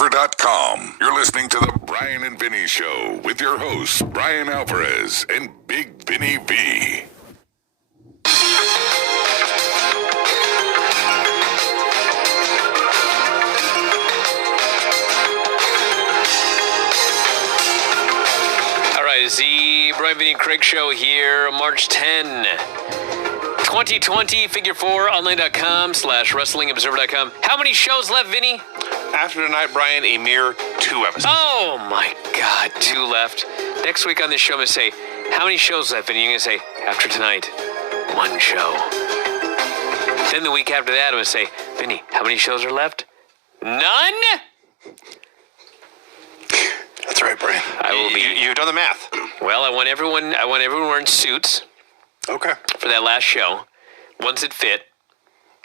B+V+C.com. You're listening to the Brian and Vinny Show with your hosts, Brian Alvarez and Big Vinny V. All right, the Brian, Vinny, and Craig Show here, March 10, 2020, figure4online.com/wrestlingobserver.com. How many shows left, Vinny? After tonight, Brian, a mere 2 episodes. Oh, my God, 2 left. Next week on this show, I'm going to say, how many shows left? And you're going to say, after tonight, 1 show. Then the week after that, I'm going to say, Vinny, how many shows are left? None? That's right, Brian. I will be. You've done the math. Well, I want everyone wearing suits. Okay. For that last show, once it fit.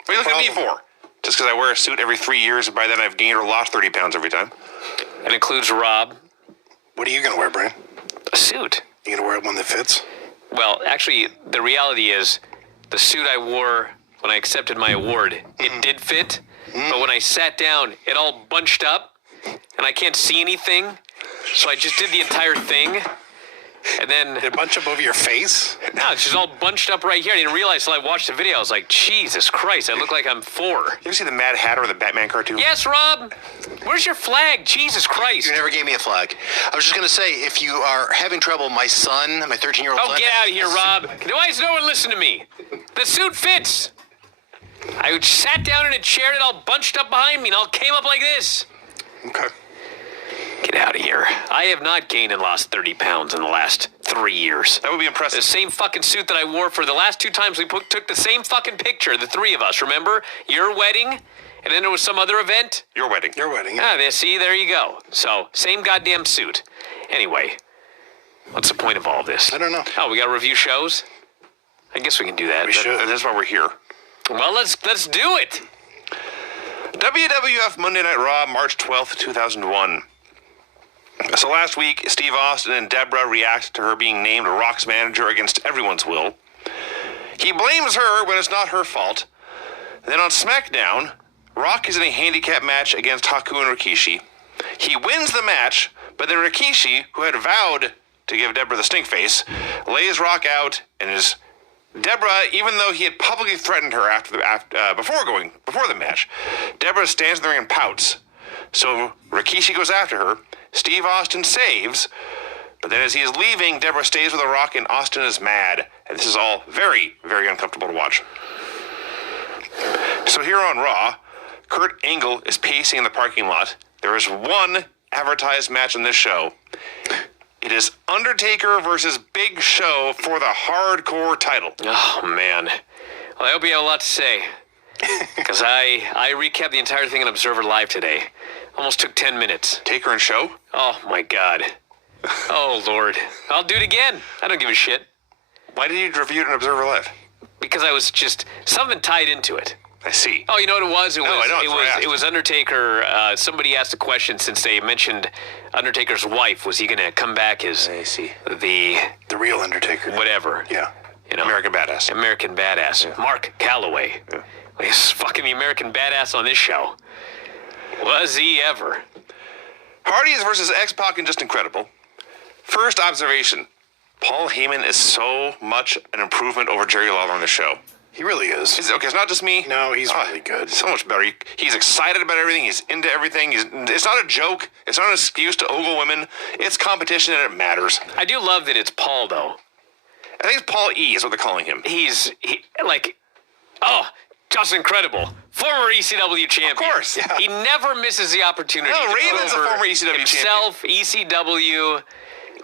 What are you looking at me for? Just because I wear a suit every 3 years, and by then I've gained or lost 30 pounds every time. It includes Rob. What are you going to wear, Brian? A suit. You going to wear one that fits? Well, actually, the reality is, the suit I wore when I accepted my award, it did fit, but when I sat down, it all bunched up, and I can't see anything, so I just did the entire thing. And then... Did it bunch up over your face? No, it's just all bunched up right here. I didn't realize till I watched the video. I was like, Jesus Christ, I look like I'm 4. You ever see the Mad Hatter or the Batman cartoon? Yes, Rob. Where's your flag? Jesus Christ. You never gave me a flag. I was just going to say, if you are having trouble, my son, my 13-year-old son... Oh, get out of here, Rob. Why does no one listen to me? The suit fits. I sat down in a chair and all bunched up behind me and all came up like this. Okay. Get out of here. I have not gained and lost 30 pounds in the last 3 years. That would be impressive. The same fucking suit that I wore for the last 2 times we took the same fucking picture, the 3 of us, remember? Your wedding, and then there was some other event. Your wedding. Your wedding, yeah. See, there you go. So, same goddamn suit. Anyway, what's the point of all this? I don't know. Oh, we got to review shows? I guess we can do that. We should. That's why we're here. Well, let's do it. WWF Monday Night Raw, March 12th, 2001. So last week, Steve Austin and Deborah react to her being named Rock's manager against everyone's will. He blames her when it's not her fault. Then on SmackDown, Rock is in a handicap match against Haku and Rikishi. He wins the match, but then Rikishi, who had vowed to give Deborah the stink face, lays Rock out and is... Deborah, even though he had publicly threatened her before the match, Deborah stands in the ring and pouts. So Rikishi goes after her. Steve Austin saves, but then as he is leaving, Deborah stays with The Rock and Austin is mad. And this is all very, very uncomfortable to watch. So here on Raw, Kurt Angle is pacing in the parking lot. There is one advertised match on this show. It is Undertaker versus Big Show for the hardcore title. Oh, man. Well, I hope you have a lot to say. Because I recapped the entire thing on Observer Live today. Almost took 10 minutes. Taker and Show? Oh, my God. Oh, Lord. I'll do it again. I don't give a shit. Why did you review it on Observer Live? Because I was just... something tied into it. I see. Oh, you know what it was? I know. It was Undertaker. Somebody asked a question since they mentioned Undertaker's wife. Was he going to come back as the real Undertaker? Whatever. Yeah. You know, American Badass. American Badass. Yeah. Mark Calloway. Yeah. He's fucking the American Badass on this show. Was he ever? Hardys versus X-Pac and Just Incredible. First observation. Paul Heyman is so much an improvement over Jerry Lawler on the show. He really is. It's not just me. No, he's really good. So much better. He's excited about everything. He's into everything. It's not a joke. It's not an excuse to ogle women. It's competition and it matters. I do love that it's Paul, though. I think it's Paul E. is what they're calling him. Just incredible. Former ECW champion. Of course. Yeah. He never misses the opportunity to Raven's over a former ECW himself, champion. ECW.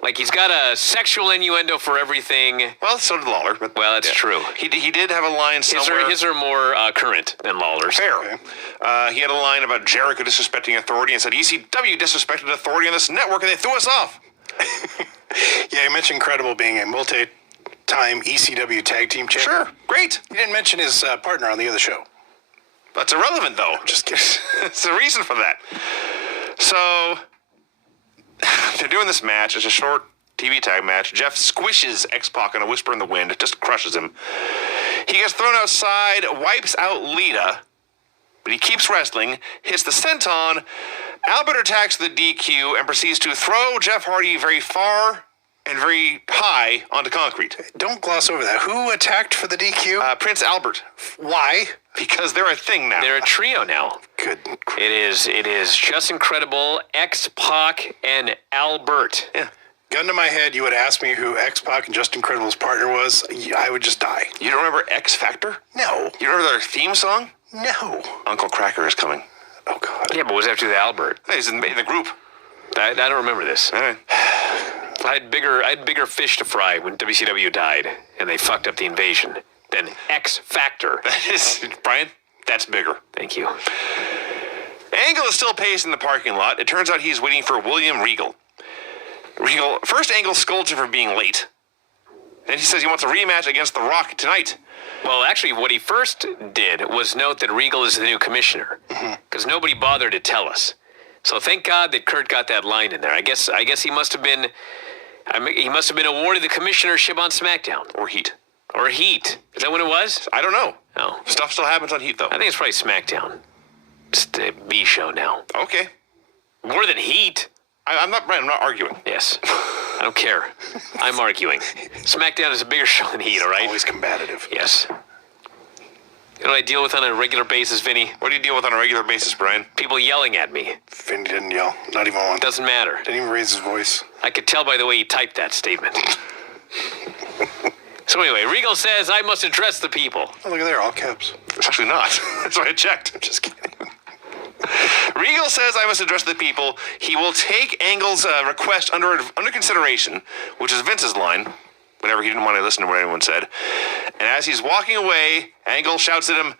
Like, he's got a sexual innuendo for everything. Well, so did Lawler. But well, that's true. He did have a line somewhere. His are more current than Lawler's. Fair. He had a line about Jericho disrespecting authority and said ECW disrespected authority on this network and they threw us off. Yeah, he mentioned Incredible being a multi-time ECW tag team champion. Sure, great. He didn't mention his partner on the other show. That's irrelevant, though. Just kidding. It's the reason for that. So... they're doing this match. It's a short TV tag match. Jeff squishes X-Pac on a whisper in the wind. Just crushes him. He gets thrown outside, wipes out Lita, but he keeps wrestling, hits the senton, Albert attacks the DQ and proceeds to throw Jeff Hardy very far and very high onto concrete. Don't gloss over that. Who attacked for the DQ? Prince Albert. Why? Because they're a thing now. They're a trio now. Good. It is just incredible. X-Pac and Albert. Yeah. Gun to my head, you would ask me who X-Pac and Justin Incredible's partner was. I would just die. You don't remember X Factor? No. You remember their theme song? No. Uncle Cracker is coming. Oh, God. Yeah, but was after the Albert. He's in the group. I don't remember this. All right. I had bigger fish to fry when WCW died, and they fucked up the invasion. Than X Factor. Brian, that's bigger. Thank you. Angle is still pacing the parking lot. It turns out he's waiting for William Regal. First Angle scolds him for being late. Then he says he wants a rematch against The Rock tonight. Well, actually, what he first did was note that Regal is the new commissioner, because nobody bothered to tell us. So thank God that Kurt got that line in there. I guess he must have been awarded the commissionership on SmackDown Or Heat. or Heat. Is that what it was? I don't know. No, Stuff still happens on Heat, though. I think it's probably SmackDown. It's the B show now. Okay. More than Heat. I'm not arguing. Yes. I don't care. I'm arguing. SmackDown is a bigger show than Heat, all right? Always combative. Yes. You know what I deal with on a regular basis, Vinny? What do you deal with on a regular basis, Brian? People yelling at me. Vinny didn't yell. Not even once. Doesn't matter. Didn't even raise his voice. I could tell by the way he typed that statement. So anyway, Regal says, I must address the people. Oh, look at there, all caps. It's actually not. That's why I checked. Just kidding. Regal says I must address the people. He will take Angle's request under consideration, which is Vince's line, whenever he didn't want to listen to what anyone said. And as he's walking away, Angle shouts at him,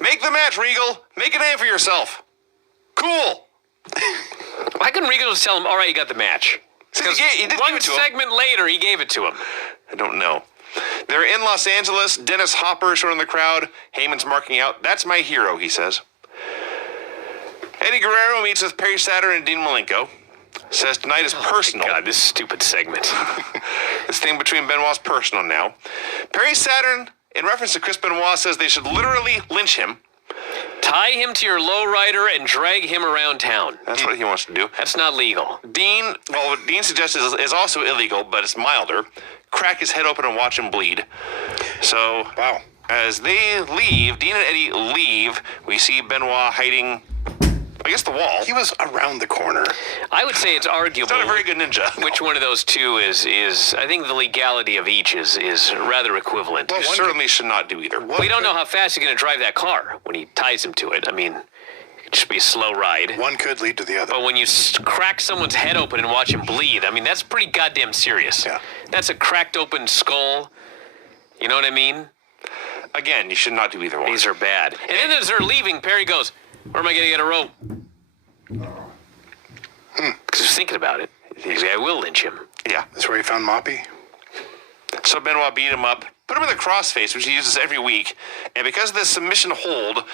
"Make the match, Regal. Make a name for yourself." Cool. Why couldn't Regal just tell him, all right, you got the match? Because he didn't give One it to him. segment later, he gave it to him. I don't know. They're in Los Angeles. Dennis Hopper is showing the crowd. Heyman's marking out. That's my hero, he says. Eddie Guerrero meets with Perry Saturn and Dean Malenko. Says tonight is personal. God, this stupid segment. This thing between Benoit's personal now. Perry Saturn, in reference to Chris Benoit, says they should literally lynch him. Tie him to your lowrider and drag him around town. That's what he wants to do. That's not legal. What Dean suggests is also illegal, but it's milder. Crack his head open and watch him bleed. So, Wow. as they leave, Dean and Eddie leave, we see Benoit hiding against the wall. He was around the corner. I would say it's arguable. He's not a very good ninja. Which one of those two is I think the legality of each is rather equivalent. You certainly should not do either. We don't know how fast he's going to drive that car when he ties him to it. I mean, it should be a slow ride. One could lead to the other. But when you crack someone's head open and watch him bleed, I mean, that's pretty goddamn serious. Yeah. That's a cracked open skull. You know what I mean? Again, you should not do either one. These are bad. And then as they're leaving, Perry goes, where am I going to get a rope? Because he's thinking about it. He's like, I will lynch him. Yeah. That's where he found Moppy. So Benoit beat him up, put him in the crossface, which he uses every week. And because of this submission hold,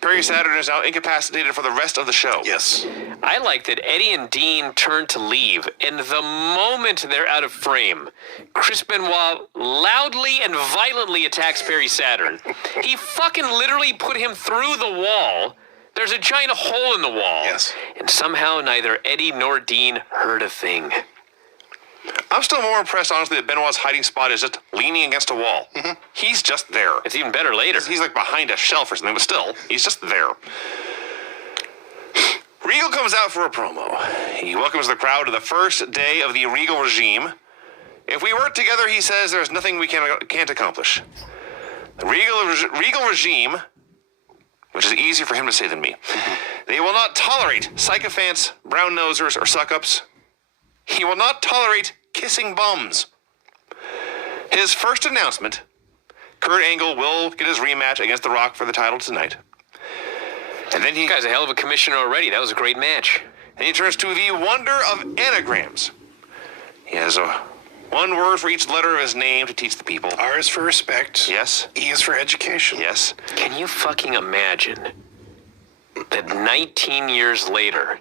Perry Saturn is now incapacitated for the rest of the show. Yes. I like that Eddie and Dean turn to leave, and the moment they're out of frame, Chris Benoit loudly and violently attacks Perry Saturn. He fucking literally put him through the wall. There's a giant hole in the wall. Yes. And somehow neither Eddie nor Dean heard a thing. I'm still more impressed, honestly, that Benoit's hiding spot is just leaning against a wall. He's just there. It's even better later. He's like behind a shelf or something, but still, he's just there. Regal comes out for a promo. He welcomes the crowd to the first day of the Regal regime. If we work together, he says, there's nothing we can't accomplish. The Regal regime, which is easier for him to say than me, they will not tolerate sycophants, brown-nosers, or suck-ups. He will not tolerate kissing bums. His first announcement, Kurt Angle will get his rematch against The Rock for the title tonight. And then he... This guy's a hell of a commissioner already. That was a great match. And he turns to the wonder of anagrams. He has one word for each letter of his name to teach the people. R is for respect. Yes. E is for education. Yes. Can you fucking imagine that 19 years later,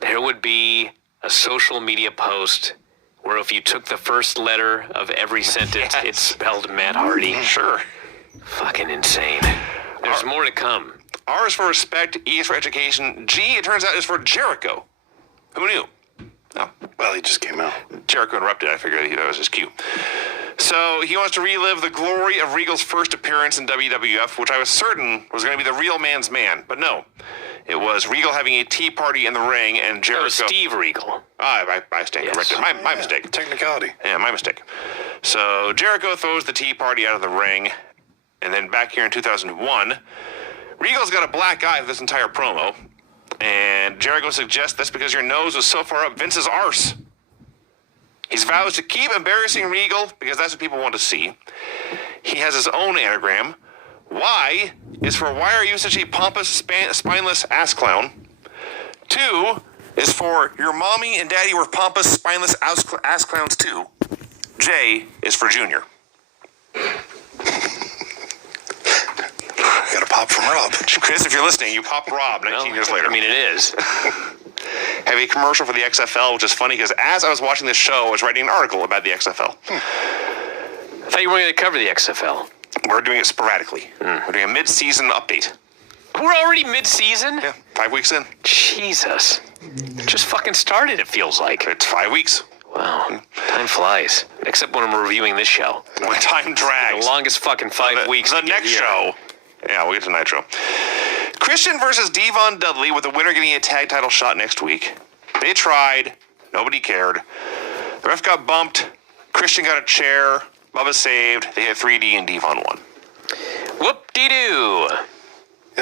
there would be a social media post where if you took the first letter of every sentence, Yes. it spelled Matt Hardy? Sure. Fucking insane. There's more to come. R is for respect, E is for education, G, it turns out, is for Jericho. Who knew? Oh, Well, he just came out. Jericho interrupted. I figured that was his cue. So he wants to relive the glory of Regal's first appearance in WWF, which I was certain was going to be the real man's man. But no. It was Regal having a tea party in the ring and Jericho... It was Steve Regal. I stand corrected. My mistake. Technicality. Yeah, my mistake. So Jericho throws the tea party out of the ring. And then back here in 2001, Regal's got a black eye for this entire promo. And Jericho suggests that's because your nose was so far up Vince's arse. He vows to keep embarrassing Regal because that's what people want to see. He has his own anagram. Y is for why are you such a pompous, spineless ass clown? 2 is for your mommy and daddy were pompous, spineless ass clowns too. J is for Junior. Got a pop from Rob. Chris, if you're listening, you popped Rob 19 years later. I mean, it is. Have a commercial for the XFL, which is funny because as I was watching this show, I was writing an article about the XFL. I thought you were going to cover the XFL. We're doing it sporadically. We're doing a mid-season update. We're already mid-season? Yeah, 5 weeks in. Jesus. Just fucking started, it feels like. It's 5 weeks. Wow. Time flies. Except when I'm reviewing this show. When time drags. The longest fucking 5 weeks. The to get next here. show. Yeah, we'll get to Nitro. Christian versus Devon Dudley with the winner getting a tag title shot next week. They tried. Nobody cared. The ref got bumped. Christian got a chair. Bubba saved. They had 3D and Devon won. Whoop-de-doo.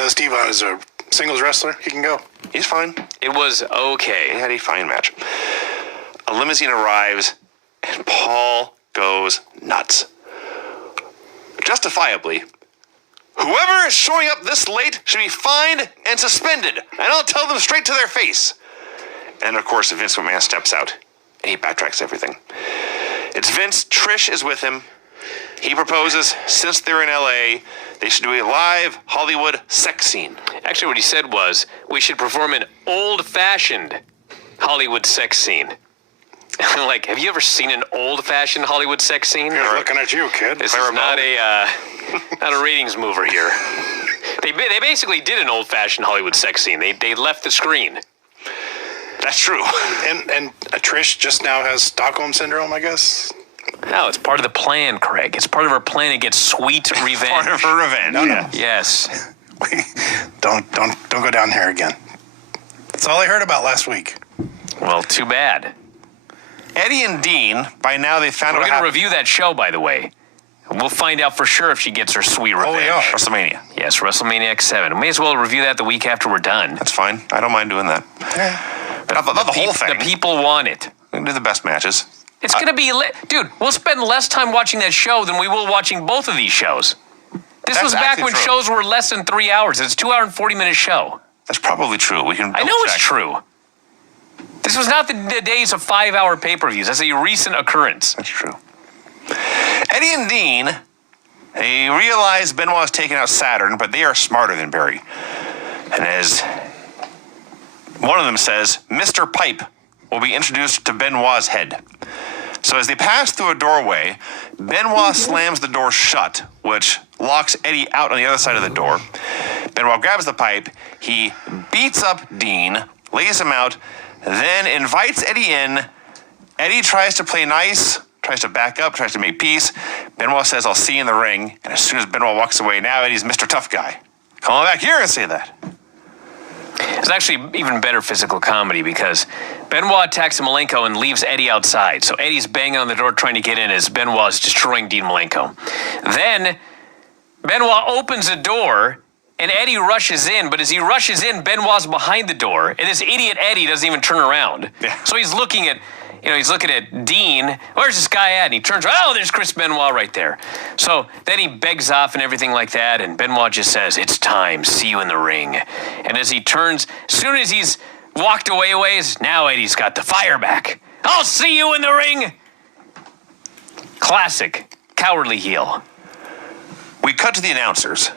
Steve is a singles wrestler. He can go. He's fine. It was They okay. had a fine match. A limousine arrives, and Paul goes nuts. Justifiably. Whoever is showing up this late should be fined and suspended, and I'll tell them straight to their face. And of course, Vince McMahon steps out, and he backtracks everything. It's Vince. Trish is with him. He proposes, since they're in LA, they should do a live Hollywood sex scene. Actually, what he said was, we should perform an old-fashioned Hollywood sex scene. I'm like, have you ever seen an old-fashioned Hollywood sex scene? He's looking at you, kid. This is not a ratings mover here. They basically did an old-fashioned Hollywood sex scene. They left the screen. That's true. And Trish just now has Stockholm Syndrome, I guess. No, it's part of the plan, Craig. It's part of her plan to get sweet revenge. Part of her revenge. No. Yes. Don't go down there again. That's all I heard about last week. Well, too bad. Eddie and Dean, by now they found We're out going to review that show, by the way. We'll find out for sure if she gets her sweet revenge. Oh, we are. WrestleMania. Yes, WrestleMania X7. We may as well review that the week after we're done. That's fine. I don't mind doing that. Not the whole thing. The people want it. We can do the best matches. It's going to be... Dude, we'll spend less time watching that show than we will watching both of these shows. This That's was back actually when true. shows were less than 3 hours. It's a 2 hour and 40-minute show. That's probably true. We can. I know it's true. This was not the days of 5-hour pay-per-views. That's a recent occurrence. That's true. Eddie and Dean, they realize Benoit's taken out Saturn, but they are smarter than Barry. And as one of them says, Mr. Pipe will be introduced to Benoit's head. So as they pass through a doorway, Benoit slams the door shut, which locks Eddie out on the other side of the door. Benoit grabs the pipe, he beats up Dean, lays him out, then invites Eddie in. Eddie tries to play nice, tries to back up, tries to make peace. Benoit says, I'll see you in the ring. And as soon as Benoit walks away, now Eddie's Mr. Tough Guy. Come on back here and say that. It's actually even better physical comedy because Benoit attacks Malenko and leaves Eddie outside. So Eddie's banging on the door trying to get in as Benoit's destroying Dean Malenko. Then Benoit opens the door and Eddie rushes in. But as he rushes in, Benoit's behind the door. And this idiot Eddie doesn't even turn around. Yeah. So he's looking at... he's looking at Dean. Where's this guy at? And he turns around. Oh, there's Chris Benoit right there. So then he begs off and everything like that. And Benoit just says, it's time. See you in the ring. And as he turns, as soon as he's walked away a ways, now Eddie's got the fire back. I'll see you in the ring. Classic. Cowardly heel. We cut to the announcers,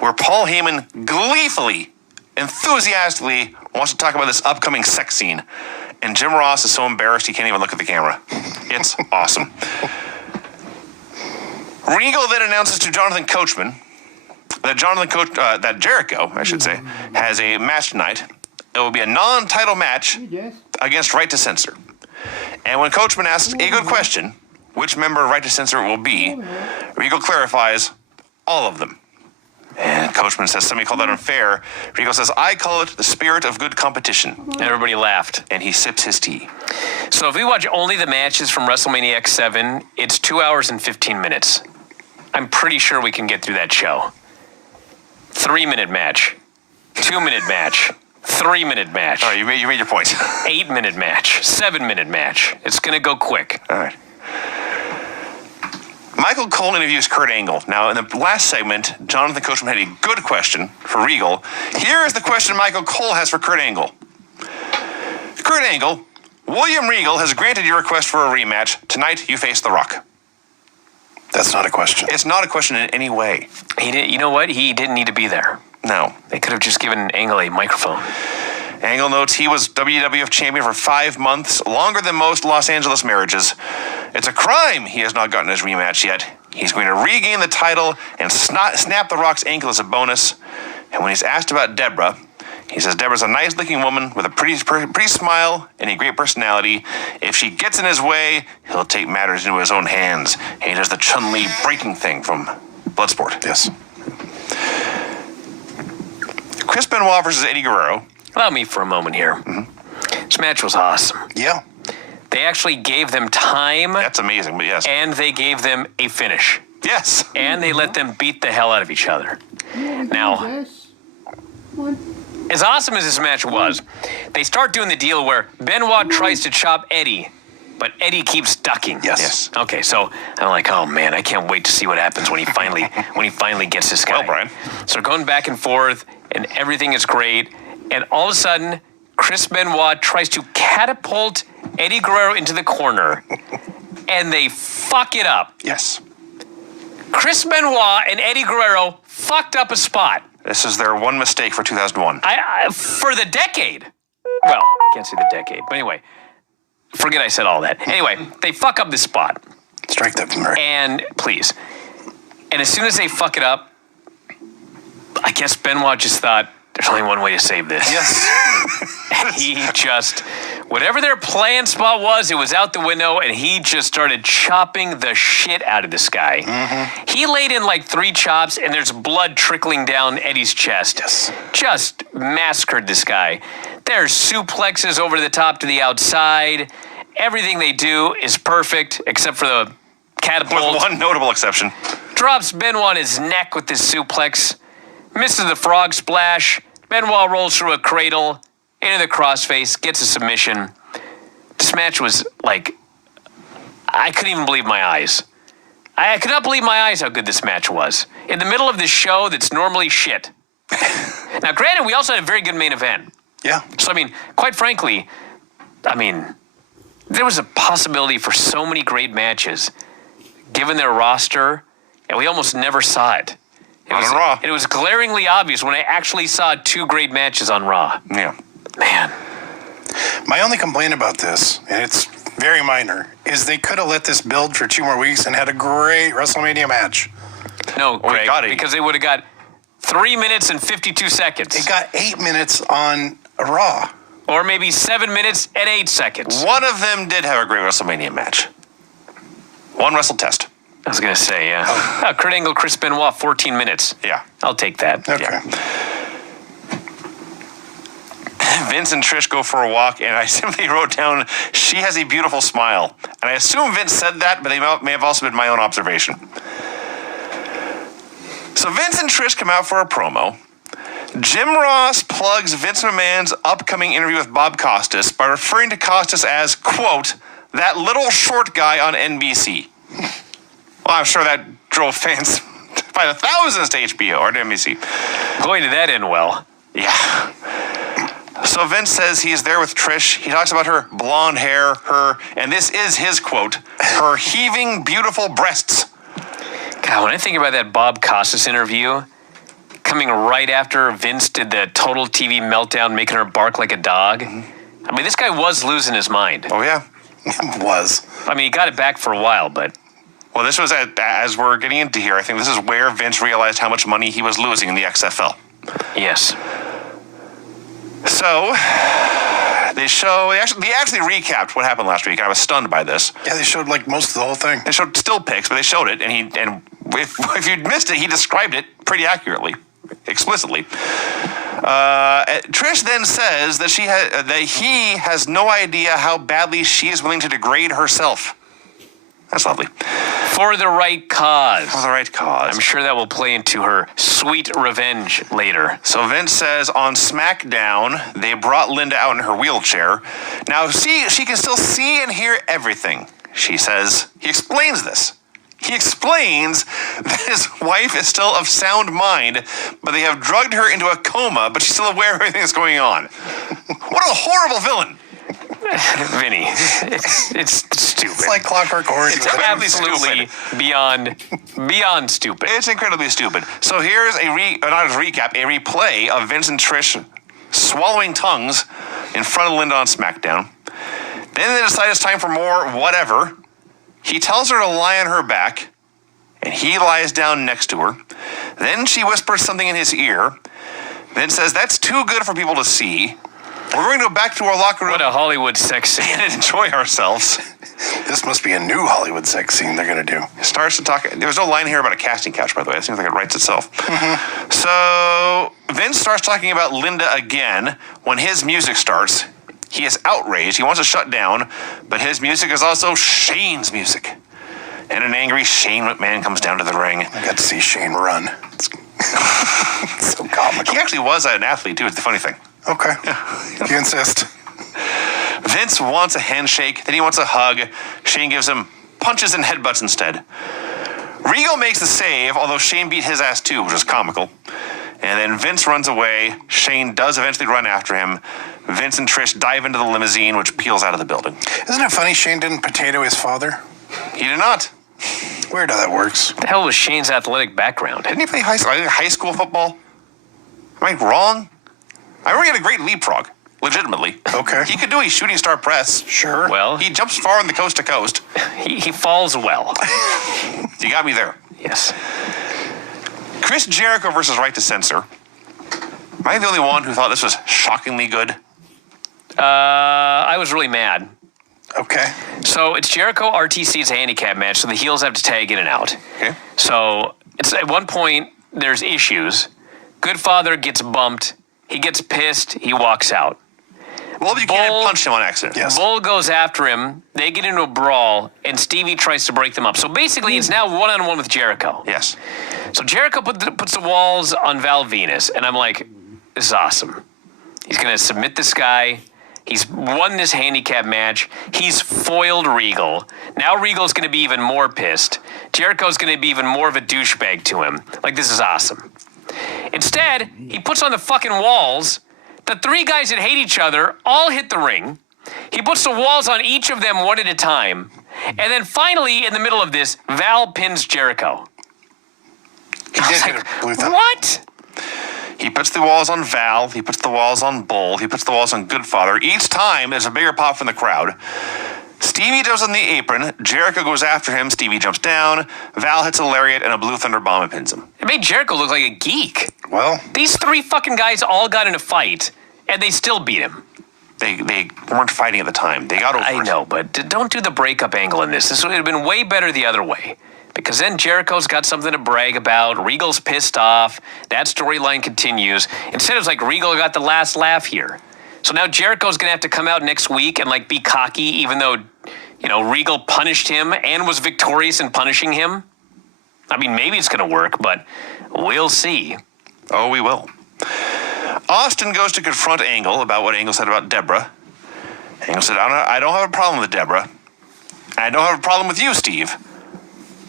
where Paul Heyman gleefully, enthusiastically wants to talk about this upcoming sex scene. And Jim Ross is so embarrassed he can't even look at the camera. It's awesome. Regal then announces to Jonathan Coachman, that Jericho, I should say, has a match tonight. It will be a non-title match against Right to Censor. And when Coachman asks a good question, which member of Right to Censor it will be, Regal clarifies all of them. And Coachman says somebody called that unfair. Regal says, I call it the spirit of good competition. And everybody laughed. And he sips his tea. So if we watch only the matches from WrestleMania X7, it's 2 hours and 15 minutes. I'm pretty sure we can get through that show. 3-minute match. 2-minute match. 3-minute match. All right, you made your point. 8-minute match. 7-minute match. It's going to go quick. All right. Michael Cole interviews Kurt Angle. Now, in the last segment, Jonathan Coachman had a good question for Regal. Here is the question Michael Cole has for Kurt Angle. Kurt Angle, William Regal has granted your request for a rematch. Tonight, you face The Rock. That's not a question. It's not a question in any way. He did. You know what? He didn't need to be there. No. They could have just given Angle a microphone. Angle notes he was WWF champion for 5 months, longer than most Los Angeles marriages. It's a crime he has not gotten his rematch yet. He's going to regain the title and snap The Rock's ankle as a bonus. And when he's asked about Deborah, he says Deborah's a nice-looking woman with a pretty smile and a great personality. If she gets in his way, he'll take matters into his own hands. And he does the Chun-Li breaking thing from Bloodsport. Yes. Chris Benoit versus Eddie Guerrero. Allow me for a moment here. Mm-hmm. This match was awesome. Yeah. They actually gave them time. That's amazing, but yes. And they gave them a finish. Yes. And they let them beat the hell out of each other. Now, as awesome as this match was, they start doing the deal where Benoit tries to chop Eddie, but Eddie keeps ducking. Yes. Okay, so I'm like, oh man, I can't wait to see what happens when he finally gets this guy. Well, Brian. So going back and forth, and everything is great, and all of a sudden, Chris Benoit tries to catapult Eddie Guerrero into the corner, and they fuck it up. Yes. Chris Benoit and Eddie Guerrero fucked up a spot. This is their one mistake for 2001. For the decade. Well, can't say the decade, but anyway, forget I said all that. Anyway, they fuck up this spot. Strike that from her. And please. And as soon as they fuck it up, I guess Benoit just thought, there's only one way to save this. Yes. And he just, whatever their plan spot was, it was out the window, and he just started chopping the shit out of this guy. Mm-hmm. He laid in like 3 chops, and there's blood trickling down Eddie's chest. Yes. Just massacred this guy. There's suplexes over the top to the outside. Everything they do is perfect, except for the catapult. With one notable exception. Drops Benoit on his neck with this suplex. Misses the frog splash. Benoit rolls through a cradle, into the crossface, gets a submission. This match was like, I couldn't even believe my eyes. I could not believe my eyes how good this match was. In the middle of this show that's normally shit. Now, granted, we also had a very good main event. Yeah. So, quite frankly, there was a possibility for so many great matches, given their roster, and we almost never saw it. On Raw. It was glaringly obvious when I actually saw 2 great matches on Raw. Yeah. Man. My only complaint about this, and it's very minor, is they could have let this build for 2 more weeks and had a great WrestleMania match. No, Greg, got it. because they would have got 3 minutes and 52 seconds. It got 8 minutes on Raw. Or maybe 7 minutes and 8 seconds. One of them did have a great WrestleMania match. One Wrestle Test. I was going to say, yeah. Oh, Kurt Angle, Chris Benoit, 14 minutes. Yeah. I'll take that. Okay. Yeah. Vince and Trish go for a walk, and I simply wrote down, she has a beautiful smile. And I assume Vince said that, but they may have also been my own observation. So Vince and Trish come out for a promo. Jim Ross plugs Vince McMahon's upcoming interview with Bob Costas by referring to Costas as, quote, that little short guy on NBC. Well, I'm sure that drove fans by the thousands to HBO or to NBC. Boy, did that end well. Yeah. So Vince says he's there with Trish. He talks about her blonde hair, and this is his quote, her heaving, beautiful breasts. God, when I think about that Bob Costas interview, coming right after Vince did the total TV meltdown, making her bark like a dog. This guy was losing his mind. Oh, yeah. It was. He got it back for a while, but... Well, this was as we're getting into here. I think this is where Vince realized how much money he was losing in the XFL. Yes. So they actually recapped what happened last week. I was stunned by this. Yeah, they showed like most of the whole thing. They showed still pics, but they showed it, and if you'd missed it, he described it pretty accurately, explicitly. Trish then says that he has no idea how badly she is willing to degrade herself. That's lovely. For the right cause. For the right cause. I'm sure that will play into her sweet revenge later. So Vince says on SmackDown, they brought Linda out in her wheelchair. Now, she can still see and hear everything, she says. He explains this. He explains that his wife is still of sound mind, but they have drugged her into a coma, but she's still aware of everything that's going on. What a horrible villain. Vinny, it's stupid. It's like Clockwork Orange. It's absolutely beyond stupid. It's incredibly stupid. So here's a replay of Vince and Trish swallowing tongues in front of Linda on SmackDown. Then they decide it's time for more whatever. He tells her to lie on her back, and he lies down next to her. Then she whispers something in his ear. Vince says, that's too good for people to see. We're going to go back to our locker room. What a Hollywood sex scene. And enjoy ourselves. This must be a new Hollywood sex scene they're going to do. Starts to talk. There was no line here about a casting couch, by the way. It seems like it writes itself. Mm-hmm. So Vince starts talking about Linda again when his music starts. He is outraged. He wants to shut down, but his music is also Shane's music. And an angry Shane McMahon comes down to the ring. I got to see Shane run. It's so comical. He actually was an athlete, too. It's the funny thing. Okay. You insist. Vince wants a handshake, then he wants a hug. Shane gives him punches and headbutts instead. Regal makes the save, although Shane beat his ass too, which is comical. And then Vince runs away. Shane does eventually run after him. Vince and Trish dive into the limousine, which peels out of the building. Isn't it funny Shane didn't potato his father? He did not. Weird how that works. What the hell was Shane's athletic background? Didn't he play high school football? Am I wrong? I remember he had a great leapfrog, legitimately. Okay. He could do a shooting star press. Sure. Well, He jumps far on the coast to coast. he falls well. You got me there. Yes. Chris Jericho versus Right to Censor. Am I the only one who thought this was shockingly good? I was really mad. Okay. So it's Jericho RTC's handicap match, so the heels have to tag in and out. Okay. So it's at one point there's issues. Goodfather gets bumped. He gets pissed. He walks out. Well, Buchanan punched him on accident. Yes. Bull goes after him. They get into a brawl, and Stevie tries to break them up. So basically, it's now one-on-one with Jericho. Yes. So Jericho puts the walls on Val Venus, and I'm like, this is awesome. He's going to submit this guy. He's won this handicap match. He's foiled Regal. Now Regal's going to be even more pissed. Jericho's going to be even more of a douchebag to him. Like, this is awesome. Instead, he puts on the fucking walls. The three guys that hate each other all hit the ring. He puts the walls on each of them one at a time. And then finally, in the middle of this, Val pins Jericho. He did hit a blue thumb. What? He puts the walls on Val. He puts the walls on Bull. He puts the walls on Goodfather. Each time, there's a bigger pop from the crowd. Stevie jumps on the apron. Jericho goes after him. Stevie jumps down. Val hits a lariat and a blue thunder bomb and pins him. It made Jericho look like a geek. Well, These three fucking guys all got in a fight, and they still beat him. They weren't fighting at the time. They got over I it. know, but don't do the breakup angle in this. This would have been way better the other way. Because then Jericho's got something to brag about. Regal's pissed off. That storyline continues. Instead, it was like Regal got the last laugh here. So now Jericho's going to have to come out next week and like be cocky, even though, Regal punished him and was victorious in punishing him. I mean, maybe it's going to work, but we'll see. Oh, we will. Austin goes to confront Angle about what Angle said about Deborah. Angle said, I don't have a problem with Deborah. I don't have a problem with you, Steve.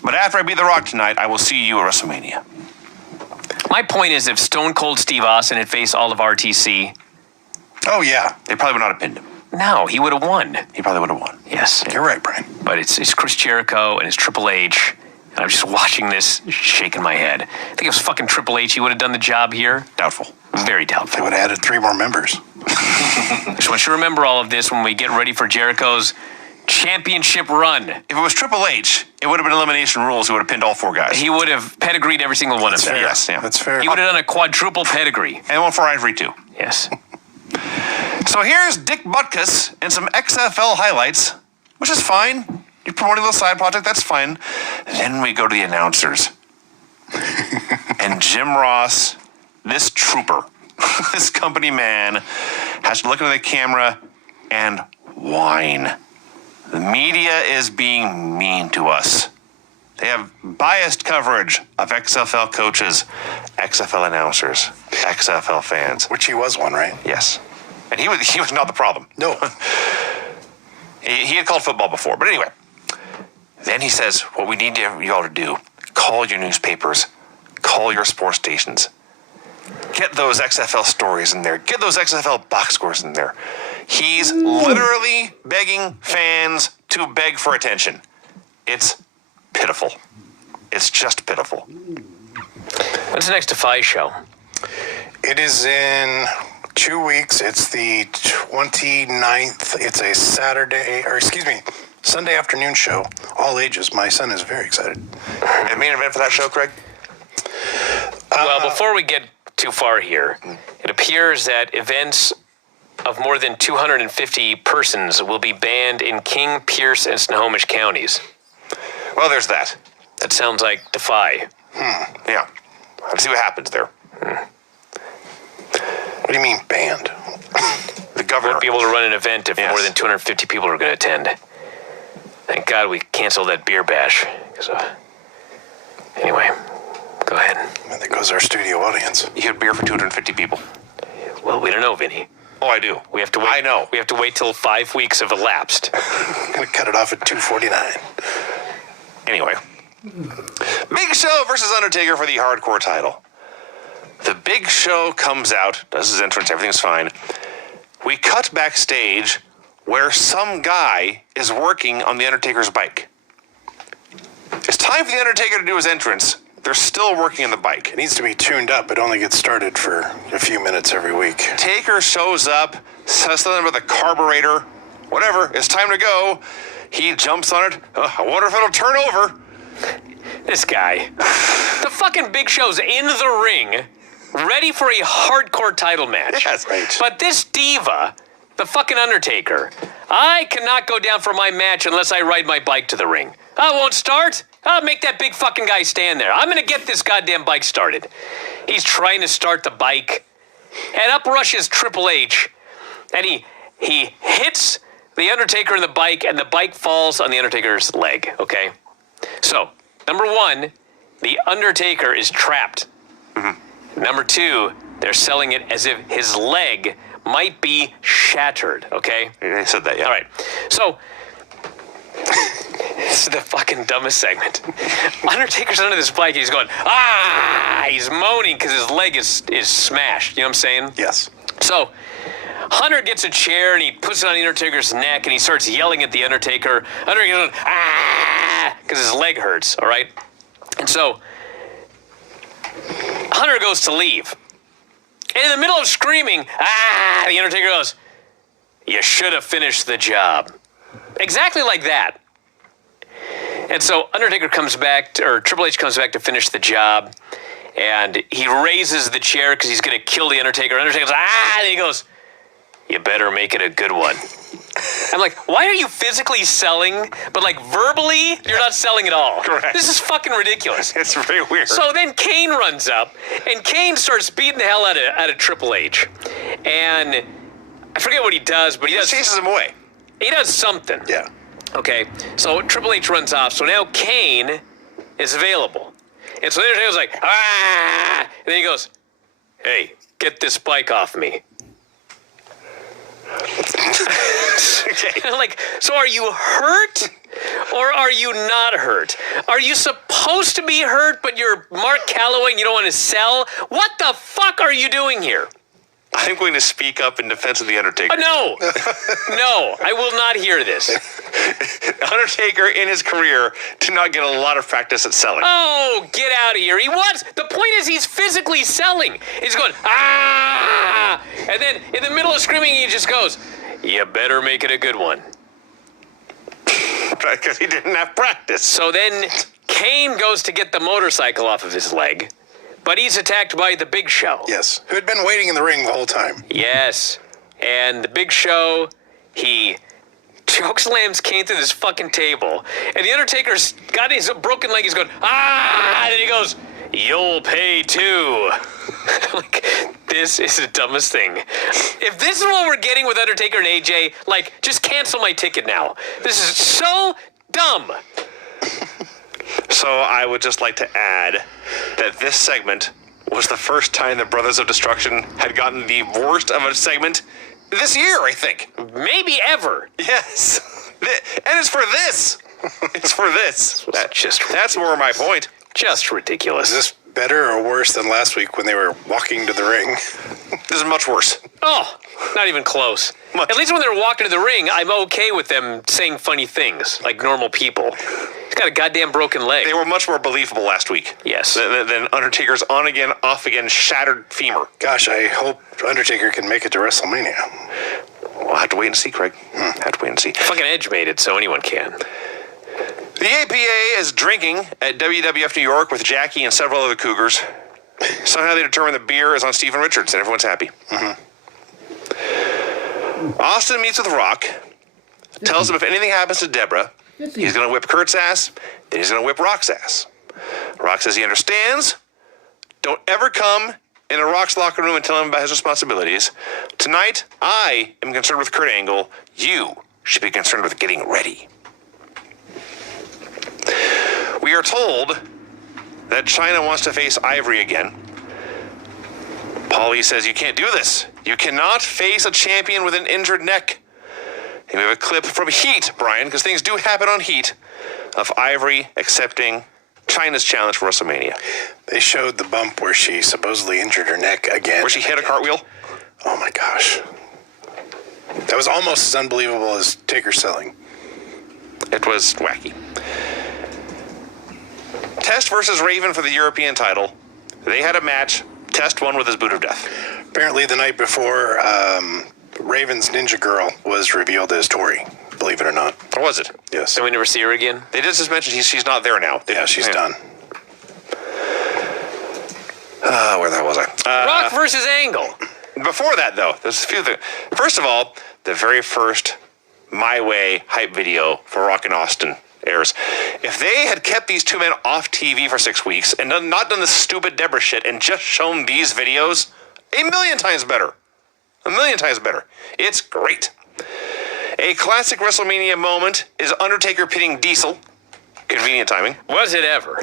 But after I beat The Rock tonight, I will see you at WrestleMania. My point is, if Stone Cold Steve Austin had faced all of RTC, oh yeah. They probably would not have pinned him. no, he would have won. He probably would have won. Yes. You're right, Brian. But it's Chris Jericho and it's Triple H. And I'm just watching this, shaking my head. I think if it was fucking Triple H, he would have done the job here. Doubtful. Very They doubtful. would have added 3 more members. I just want you to remember all of this when we get ready for Jericho's championship run. If it was Triple H, it would have been elimination rules. He would have pinned all 4 guys. He would have pedigreed every single one of them. Yes, yeah. That's fair. He would have done a quadruple pedigree. And one for Ivory, too. Yes. So here's Dick Butkus and some XFL highlights, which is fine. You're promoting a little side project, that's fine. Then we go to the announcers. And Jim Ross, this trooper, this company man, has to look into the camera and whine. The media is being mean to us. They have biased coverage of XFL coaches, XFL announcers, XFL fans. Which he was one, right? Yes. And he was not the problem. No. He had called football before. But anyway, then he says, what we need you all to do, call your newspapers, call your sports stations. Get those XFL stories in there. Get those XFL box scores in there. He's literally begging fans to beg for attention. It's pitiful. It's just pitiful. When's the next Defy show? It is in 2 weeks. It's the 29th. It's a Sunday afternoon show. All ages. My son is very excited. And main event for that show, Craig? Well, before we get too far here, it appears that events of more than 250 persons will be banned in King, Pierce, and Snohomish counties. Well, there's that. That sounds like Defy. Yeah. Let's see what happens there. What do you mean banned? The governor. Won't be able to run an event if Yes. more than 250 people are going to attend. Thank God we canceled that beer bash. Anyway, go ahead. And there goes our studio audience. You had beer for 250 people. Well, we don't know, Vinny. Oh, I do. We have to wait. I know. We have to wait till 5 weeks have elapsed. I'm going to cut it off at 249. Anyway. Big Show versus Undertaker for the hardcore title. The Big Show comes out, does his entrance, everything's fine. We cut backstage where some guy is working on the Undertaker's bike. It's time for the Undertaker to do his entrance. They're still working on the bike. It needs to be tuned up. It only gets started for a few minutes every week. Taker shows up, says something about the carburetor. Whatever, it's time to go. He jumps on it. I wonder if it'll turn over. This guy. The fucking Big Show's in the ring, ready for a hardcore title match. Yes, right. But this diva, the fucking Undertaker, I cannot go down for my match unless I ride my bike to the ring. I won't start. I'll make that big fucking guy stand there. I'm going to get this goddamn bike started. He's trying to start the bike, and up rushes Triple H, and he hits the Undertaker in the bike, and the bike falls on the Undertaker's leg, okay? So, number one, the Undertaker is trapped. Mm-hmm. Number two, they're selling it as if his leg might be shattered, okay? They said that, yeah. All right. So, this is the fucking dumbest segment. Undertaker's under this bike, he's going, he's moaning because his leg is smashed. You know what I'm saying? Yes. So, Hunter gets a chair and he puts it on the Undertaker's neck and he starts yelling at the Undertaker. Undertaker's going, because his leg hurts, all right? And so, Hunter goes to leave. And in the middle of screaming, the Undertaker goes, you should have finished the job. Exactly like that. And so Undertaker comes back, or Triple H comes back to finish the job, and he raises the chair because he's going to kill the Undertaker. Undertaker goes, and he goes, you better make it a good one. I'm like, why are you physically selling, but like verbally, you're not selling at all? Correct. This is fucking ridiculous. It's very weird. So then Kane runs up, and Kane starts beating the hell out of Triple H. And I forget what he does, but he does. Chases him away. He does something. Yeah. Okay, so Triple H runs off, so now Kane is available. And so there's like, and then he goes, hey, get this bike off me. Okay. I'm like, so are you hurt or are you not hurt? Are you supposed to be hurt, but you're Mark Calloway and you don't want to sell? What the fuck are you doing here? I'm going to speak up in defense of The Undertaker. No, I will not hear this. Undertaker, in his career, did not get a lot of practice at selling. Oh, get out of here. He was. The point is he's physically selling. He's going, and then in the middle of screaming, he just goes, you better make it a good one. Because he didn't have practice. So then Kane goes to get the motorcycle off of his leg, but he's attacked by the Big Show. Yes. Who had been waiting in the ring the whole time. Yes. And the Big Show, he chokeslams Kane through this fucking table. And the Undertaker's got his broken leg. He's going, ah! And then he goes, you'll pay too. Like, this is the dumbest thing. If this is what we're getting with Undertaker and AJ, like, just cancel my ticket now. This is so dumb. So I would just like to add that this segment was the first time the Brothers of Destruction had gotten the worst of a segment this year, I think. Maybe ever. Yes. And it's for this. It's for this. That's more my point. Just ridiculous. Is this better or worse than last week when they were walking to the ring? This is much worse. Oh, not even close. At least when they're walking to the ring, I'm okay with them saying funny things, like normal people. He's got a goddamn broken leg. They were much more believable last week. Yes. Than Undertaker's on again, off again, shattered femur. Gosh, I hope Undertaker can make it to WrestleMania. We'll have to wait and see, Craig. Have to wait and see. Fucking Edge made it, so anyone can. The APA is drinking at WWF New York with Jackie and several other Cougars. Somehow they determine the beer is on Steven Richards, and everyone's happy. Austin meets with Rock, tells him if anything happens to Deborah, he's going to whip Kurt's ass, then he's going to whip Rock's ass. Rock says he understands. Don't ever come in a Rock's locker room and tell him about his responsibilities. Tonight, I am concerned with Kurt Angle. You should be concerned with getting ready. We are told that China wants to face Ivory again. Paulie says you can't do this. You cannot face a champion with an injured neck. And we have a clip from Heat, Brian, because things do happen on Heat, of Ivory accepting China's challenge for WrestleMania. They showed the bump where she supposedly injured her neck again. Where she hit a cartwheel? Oh my gosh. That was almost as unbelievable as Taker selling. It was wacky. Test versus Raven for the European title. They had a match. Test won with his boot of death. Apparently the night before, Raven's Ninja Girl was revealed as Tori, believe it or not. Or was it? Yes. So we never see her again? They did just mention she's not there now. Yeah, she's done. Where the hell was I? Rock versus Angle. Before that, though, there's a few things. First of all, the very first My Way hype video for Rock and Austin airs. If they had kept these two men off TV for 6 weeks and not done the stupid Deborah shit and just shown these videos, 1,000,000 times better. 1,000,000 times better. It's great. A classic WrestleMania moment is Undertaker pitting Diesel. Convenient timing. Was it ever?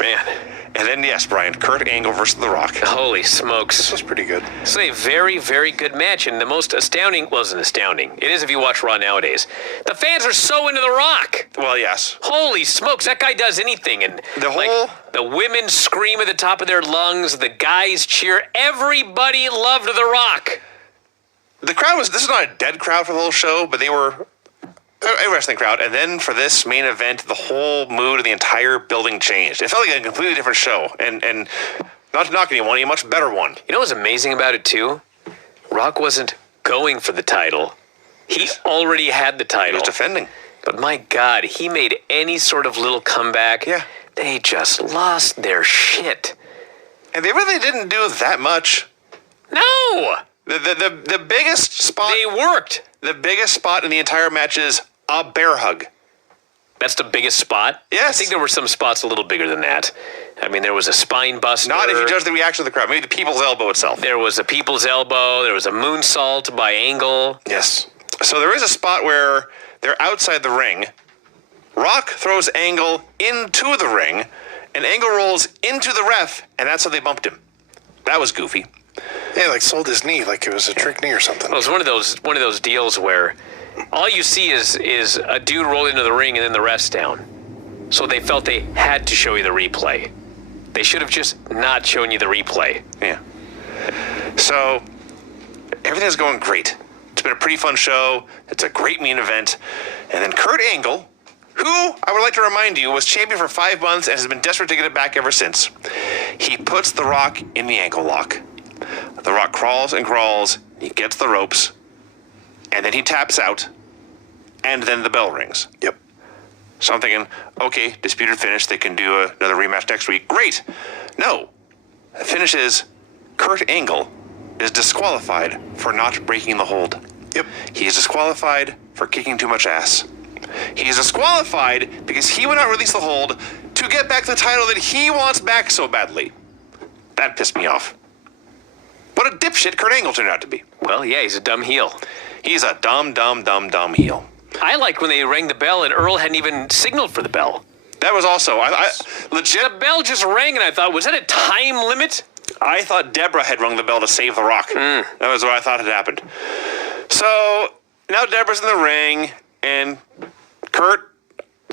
Man. And then, yes, Brian, Kurt Angle versus The Rock. Holy smokes. This was pretty good. It's a very, very good match, and the most astounding, well, isn't astounding. It is if you watch Raw nowadays. The fans are so into The Rock. Well, yes. Holy smokes, that guy does anything. And the women scream at the top of their lungs, the guys cheer. Everybody loved The Rock. The crowd this is not a dead crowd for the whole show, but they were a wrestling crowd. And then for this main event, the whole mood of the entire building changed. It felt like a completely different show. And not to knock anyone, a much better one. You know what's amazing about it, too? Rock wasn't going for the title. He already had the title. He was defending. But my God, he made any sort of little comeback. Yeah. They just lost their shit. And they really didn't do that much. No! The biggest spot... They worked. The biggest spot in the entire match is a bear hug. That's the biggest spot? Yes. I think there were some spots a little bigger than that. I mean, there was a spine buster. Not if you judge the reaction of the crowd. Maybe the people's elbow itself. There was a people's elbow. There was a moonsault by Angle. Yes. So there is a spot where they're outside the ring. Rock throws Angle into the ring, and Angle rolls into the ref, and that's how they bumped him. That was goofy. Yeah, like sold his knee like it was a trick knee or something. Well, it was one of those deals where all you see is a dude roll into the ring and then the ref's down. So they felt they had to show you the replay. They should have just not shown you the replay. Yeah. So everything's going great. It's been a pretty fun show. It's a great main event. And then Kurt Angle, who, I would like to remind you, was champion for 5 months and has been desperate to get it back ever since. He puts The Rock in the ankle lock. The Rock crawls and crawls. He gets the ropes. And then he taps out. and then the bell rings. Yep. So I'm thinking, okay, disputed finish. They can do another rematch next week. Great. No. The finish is Kurt Angle is disqualified for not breaking the hold. Yep. He is disqualified for kicking too much ass. He is disqualified because he would not release the hold to get back the title that he wants back so badly. That pissed me off. What a dipshit Kurt Angle turned out to be. Well, yeah, he's a dumb heel. He's a dumb heel. I liked when they rang the bell and Earl hadn't even signaled for the bell. That was also, I legit, The bell just rang and I thought, was that a time limit? I thought Deborah had rung the bell to save The Rock. That was what I thought had happened. So now Deborah's in the ring, and Kurt,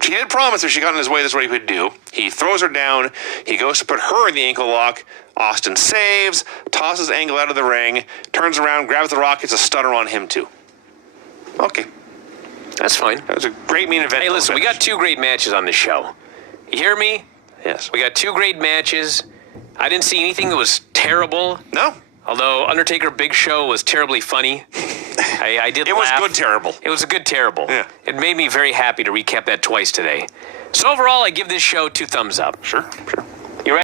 she did promise if she got in his way, this is what he would do. He throws her down. He goes to put her in the ankle lock. Austin saves, tosses Angle out of the ring, turns around, grabs The Rock, gets a stunner on him too. Okay. That's fine. That was a great main event. Hey, listen, we got 2 great matches on this show. You hear me? Yes. We got 2 great matches. I didn't see anything that was terrible. No. Although Undertaker Big Show was terribly funny. I did It was laugh. good terrible. It was a good terrible. Yeah. It made me very happy to recap that twice today. So overall, I give this show 2 thumbs up. Sure. You ready?